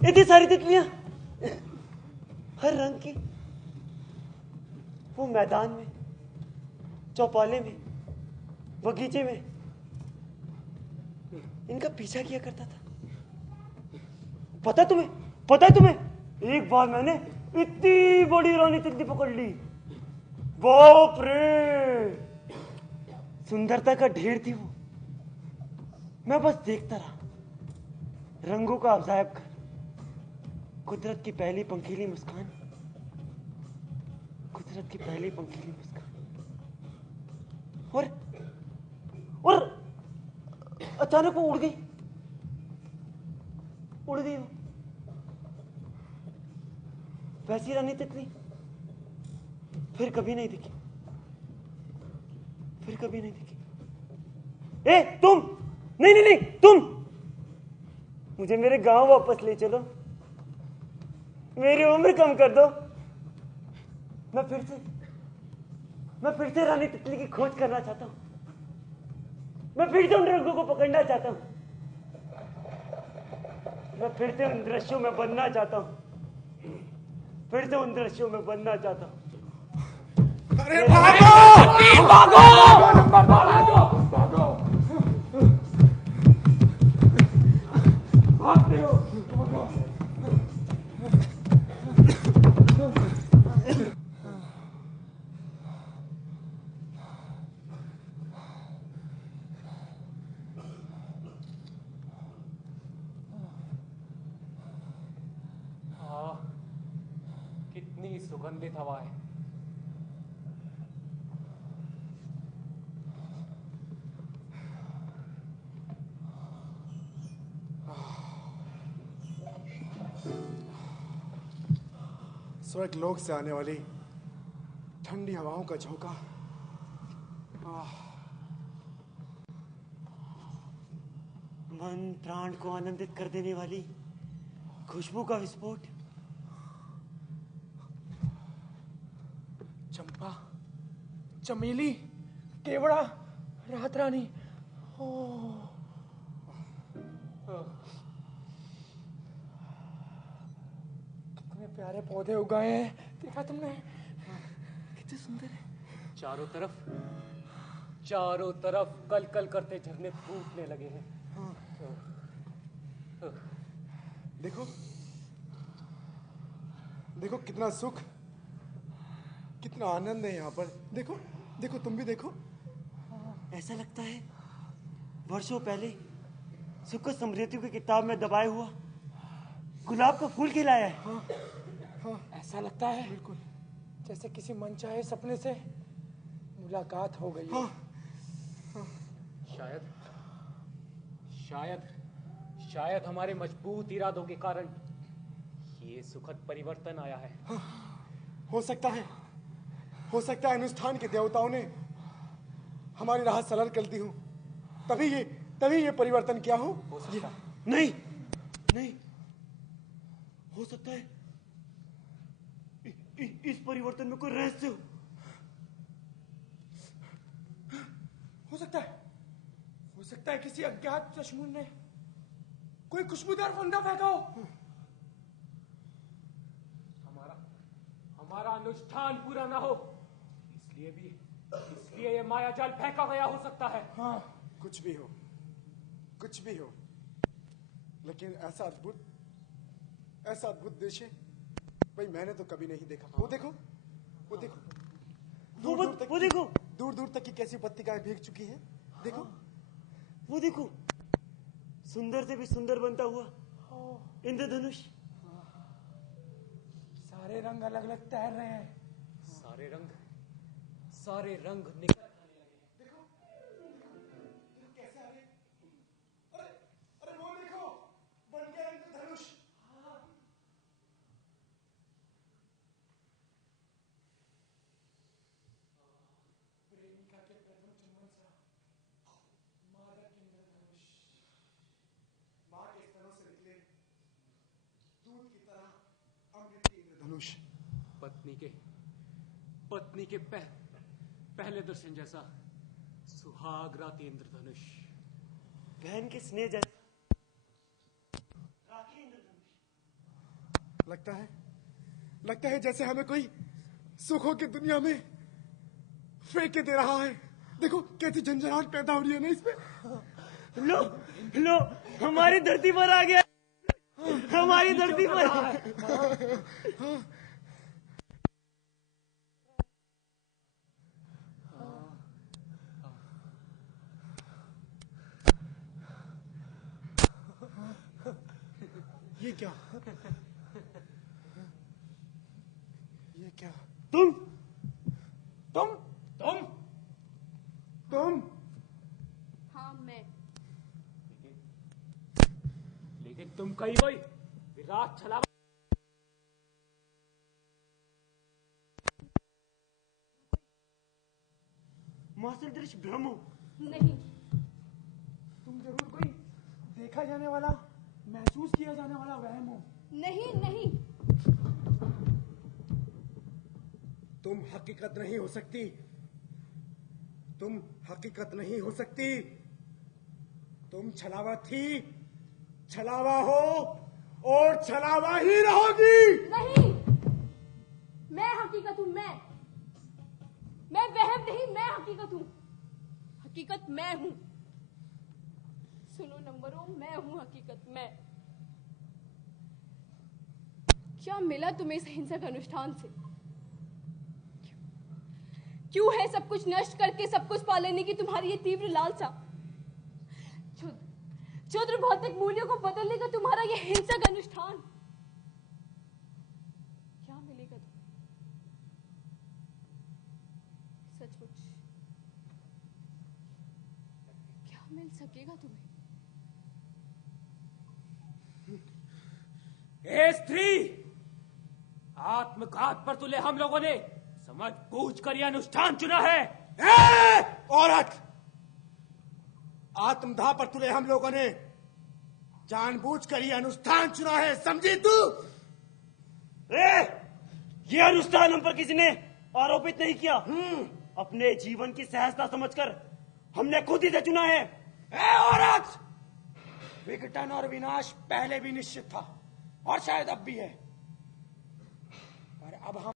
इतनी सारी तितलियां हर रंग की, वो मैदान में, चौपाले में, बगीचे में इनका पीछा किया करता था। पता है तुम्हें एक बार मैंने इतनी बड़ी रानी तितली पकड़ ली। बाप रे, सुंदरता का ढेर थी वो। मैं बस देखता रहा, रंगों का अजायब घर, कुदरत की पहली पंखीली मुस्कान, कुदरत की पहली पंखीली मुस्कान। और अचानक वो उड़ गई वो। वैसी रानी तितली फिर कभी नहीं दिखी। ए तुम, नहीं, तुम मुझे मेरे गांव वापस ले चलो, मेरी उम्र कम कर दो। मैं फिर से रानी तितली की खोज करना चाहता हूं। मैं फिर से उन रंगों को पकड़ना चाहता हूं। मैं फिर से उन दृश्यों में बनना चाहता हूं। अरे भागो! कितनी सुगंधित हवा है। स्वर्ग लोक से आने वाली ठंडी हवाओं का झोंका, मन प्राण को आनंदित कर देने वाली खुशबू का विस्फोट। चंपा, चमेली, केवड़ा, रात रानी। कितने प्यारे पौधे उगाए हैं, देखा तुमने? कितने सुंदर है। चारों तरफ कल कल करते झरने फूटने लगे हैं। देखो कितना सुख, कितना आनंद है यहाँ पर। देखो तुम भी देखो। ऐसा लगता है वर्षों पहले सुख समृद्धि की किताब में दबाए हुआ गुलाब का फूल खिलाया है। ऐसा लगता है बिल्कुल जैसे किसी मनचाहे सपने से मुलाकात हो गई। शायद हमारे मजबूत इरादों के कारण ये सुखद परिवर्तन आया है। हो सकता है अनुष्ठान के देवताओं ने हमारी राह सरल कर दी हो, तभी ये परिवर्तन किया हो। सकता नहीं, हो सकता है इस परिवर्तन में कोई रहस्य हो। हो सकता है किसी अज्ञात दुश्मन ने कोई खुशबूदार फंदा फेंका हो। हमारा अनुष्ठान पूरा ना हो, इसलिए ये माया जाल फेंका गया हो सकता है। कुछ भी हो, लेकिन ऐसा अद्भुत दृश्य भाई मैंने तो कभी नहीं देखा। वो देखो दूर दूर तक की कैसी पत्तिकाएं भीग चुकी हैं। देखो सुंदर से भी सुंदर बनता हुआ इंद्रधनुष। सारे रंग अलग अलग तैर रहे हैं। सारे रंग निकल कैसे आ रहे? अरे वो देखो, बन गया इंद्रधनुष। धनुष। पत्नी के पहले दर्शन जैसा सुहाग रात इंद्रधनुष, बहन के स्नेह जैसा राखी इंद्रधनुष। लगता है जैसे हमें कोई सुखों की दुनिया में फेंक के दे रहा है। देखो कैसी झंझनाहट पैदा हो रही है ना इसमें। लो हमारी धरती पर आ गया, हमारी धरती पर। ये क्या तुम हाँ मैं। लेकिन तुम कहीं कोई विराट छलावा मास्टर दृश्य भ्रम हो। नहीं, तुम जरूर कोई देखा जाने वाला, महसूस किया जाने वाला वहम हो। नहीं नहीं, तुम हकीकत नहीं हो सकती। तुम हकीकत नहीं हो सकती। तुम छलावा थी, छलावा हो और छलावा ही रहोगी। नहीं, मैं हकीकत हूँ। मैं वहम नहीं, मैं हकीकत हूँ। हकीकत मैं हूँ। सुनो नंबरों, मैं हूँ हकीकत मैं। क्या मिला तुम्हें इस हिंसक अनुष्ठान से? क्यों है सब कुछ नष्ट करके सब कुछ पा लेने की तुम्हारी ये तीव्र लालसा? क्षुद्र भौतिक मूल्यों को बदलने का तुम्हारा ये हिंसक अनुष्ठान, क्या मिलेगा तुम्हें? सचमुच क्या मिल सकेगा तुम्हें? ए स्त्री, आत्मघात पर तुले हम लोगों ने समझ बूझ कर यह अनुष्ठान चुना है। औरत, आत्मदाह पर तुले हम लोगों ने जानबूझकर ये अनुष्ठान चुना है, समझी तू? ये अनुष्ठान हम पर किसी ने आरोपित नहीं किया। अपने जीवन की सहजता समझकर हमने खुद ही से चुना है। औरत, विघटन और विनाश पहले भी निश्चित था और शायद अब भी है, पर अब हम